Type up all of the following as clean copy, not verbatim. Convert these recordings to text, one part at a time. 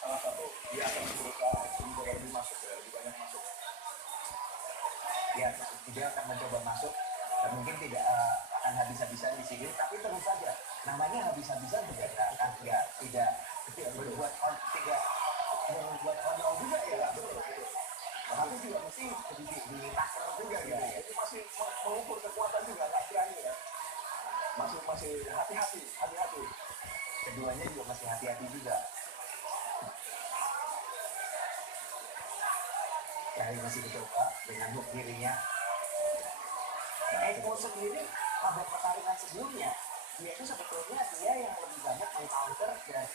salah satu dia akan berusaha mencoba lebih masuk ya, lebih banyak masuk. Ya, dia akan mencoba masuk dan mungkin tidak akan habis-habisan di sini, tapi terus saja namanya habis-habisan tidak akan tidak berbuat tidak membuat konyol juga ya, betul. Tapi juga mesti ditakar juga gitu ya. Ini masih mengukur kekuatan juga, nggak berani ya. Masih hati-hati. Keduanya juga masih hati-hati juga. Kali masih dicoba dengan hook kirinya. Eko sendiri pada pertarungan sebelumnya dia itu sebetulnya dia yang lebih banyak meng-counter dan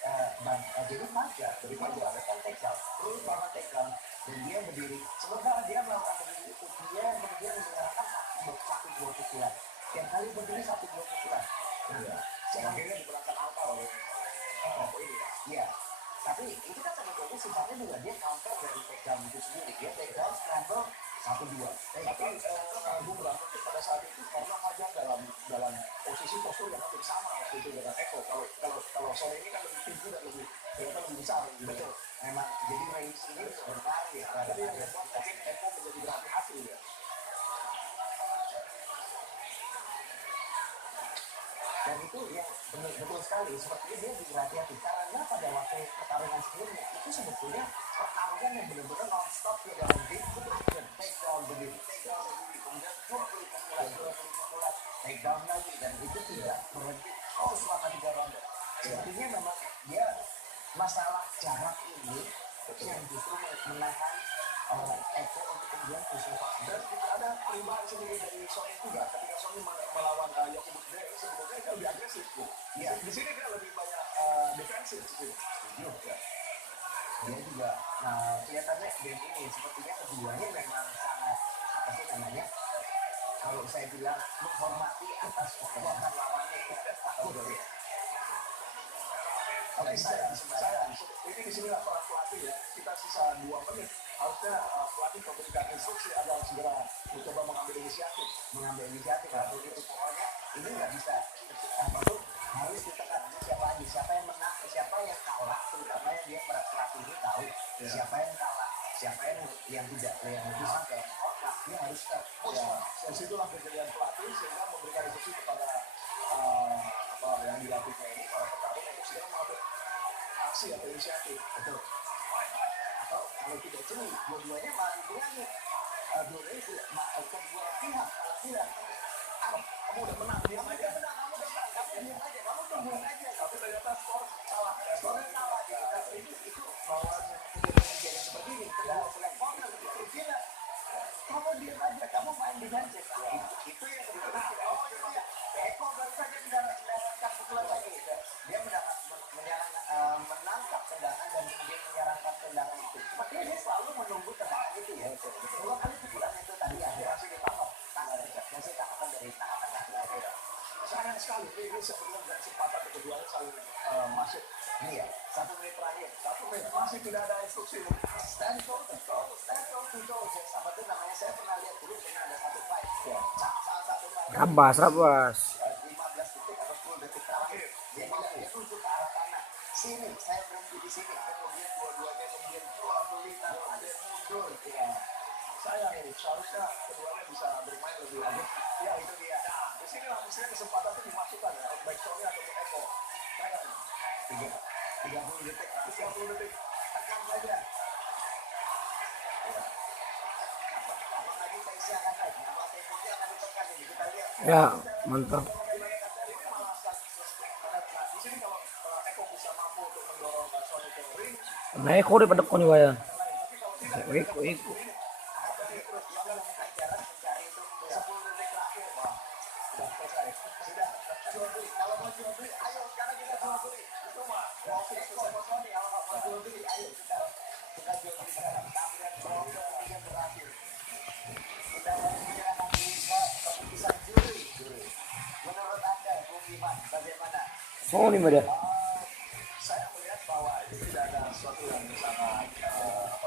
jadi manja melakukan takedown terus melakukan takedown dan dia berdiri sementara dia melakukan berdiri itu dia kemudian menggunakan satu dua pukulan tiap kali berdiri satu dua pukulan Akhirnya diberangkat angka oleh Eko ini ya. Iya, tapi itu kan sebetulnya sifatnya juga dia counter dari takedown itu sendiri. Dia takedown, scramble, 1-2. Tapi Bung Ramut pada saat itu karena Fajar dalam posisi postur yang hampir sama waktu itu dengan Eko. Kalau sore ini kan lebih tinggi dan lebih besar. Gitu. Betul. Memang jadi range ini berpengaruh ya. Tapi yang membuat mungkin Eko menjadi berhati-hati ya. Dan itu yang betul sekali sepertinya dia juga hati-hati karena pada waktu pertarungan sebelumnya itu sebetulnya pertarungan yang benar-benar non-stop ya dalam ring dan take down berdiri kemudian 20 pukulan take down lagi dan itu tidak berhenti selama 3 ronde. Sepertinya memang dia masalah jarak ini yang justru menahan Eko untuk kemudian push dan tidak ada perubahan sendiri dari Sony juga ketika Sony melawan Yakubu Gede sebelumnya dia lebih agresif ya. Di sini dia lebih banyak defensif sih. Ya. Dia juga kelihatannya game ini sepertinya keduanya memang sangat apa sih namanya kalau saya bilang menghormati atas kekuatan lawannya ya. Oke, saya ini di sini peran pelatih ya. Kita sisa 2 menit. Harusnya pelatih memberikan instruksi agar segera mencoba mengambil inisiatif. Kalau itu pokoknya ini nggak bisa apa tuh harus ditekan siapa yang menang siapa yang kalah terutama yang dia pelatih ini tahu siapa yang kalah siapa yang tidak yang bisa dalam otak dia harus push. Disitulah kejadian pelatih sehingga memberikan instruksi kepada yang dilatihnya ini para petarung untuk segera mengambil aksi atau inisiatif. Betul. Atau kalau tidak curi dua-duanya malah dibilangin dua-duanya kedua pihak malah bilang kamu udah menang, diam aja. kamu diam aja, kamu tungguin aja. Tapi ternyata skornya salah. Itu bahwa kejadian seperti ini kedua pihak corner itu gila. Kamu diam aja, kamu main defensif. Itu yang sebetulnya Eko baru saja mendapatkan pukulan lagi. Dia menangkap tendangan dan kemudian menyarankan tendangan itu. Sepertinya dia selalu menunggu tendangan itu ya. 2 kali pukulan itu tadi masih ditangkap. Masih tangkapan dari tangkapan lagi. Sayang sekali, ini sebetulnya kesempatan keduanya saling masuk. Iya, 1 menit terakhir. 1 menit masih tidak ada instruksi. Stand toe to toe. Sama itu namanya saya pernah lihat dulu pernah ada satu fight. Salah satu fight. Rabas. 15 detik atau 10 detik terakhir. Dia tunjuk ke arah kanan. Sini, saya berhenti di sini. Kemudian dua-duanya kemudian jual beli tanpa ada yang mundur. Ya. Sayang ini, seharusnya keduanya bisa bermain lebih lanjut. Ya itu dia. Nah, di sini lah mestinya kesempatan itu dimasukkan ya, baik Sony ataupun Eko. Sayang. 30 detik. 30 detik. Tekan saja. Apakah kita isi akan naik? Nama temponya akan ditekan ini. Kita lihat. Ya, mantap. Di sini kalau Eko bisa mampu untuk mendorong Sony ke ring, Nah, Eko daripada kau nih waya. Eko. Kalau mau jual beli, ayo sekarang kita jual beli. Itu mah mau Eko, mau Sony, kalau mau jual beli, ayo kita jual beli sekarang. Kita berakhir. Kita menyerahkan diri ke keputusan juri. Menurut Anda, Bung Iman, bagaimana? Sony mah dia. saya melihat bahwa itu tidak ada sesuatu yang sangat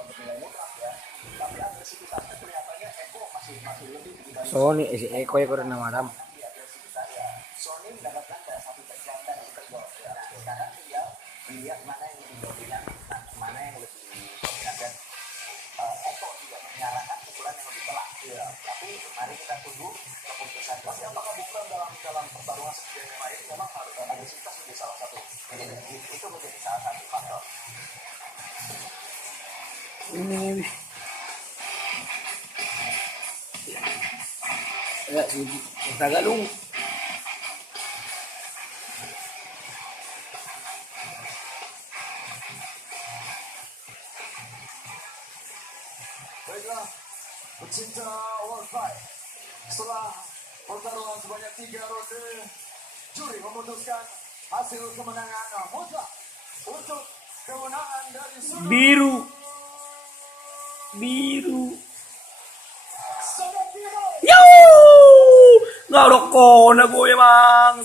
bernilai mutlak ya. Tapi agresivitasnya kelihatannya Eko masih lebih dibanding Sony Eko udah nama Adam. Sony mendapatkan satu takedown dan itu gol. Nah, sekarang tinggal dilihat lihat mana yang lebih dominan, mana yang lebih dominan dan Eko juga menyarankan pukulan yang lebih telak. Iya. Tapi mari kita tunggu keputusan. Tapi apakah bukan dalam pertarungan seperti yang lain memang harus agresivitas menjadi salah satu? Itu menjadi salah satu faktor. Ini. Ya, Tagalog. Baiklah, pecinta World Fight. Setelah pertarungan sebanyak 3 ronde, juri memutuskan hasil kemenangan mutlak untuk kemenangan dari sudut Biru. Biru. Sobat Biru. Yo! Nggak rokok na gue mang.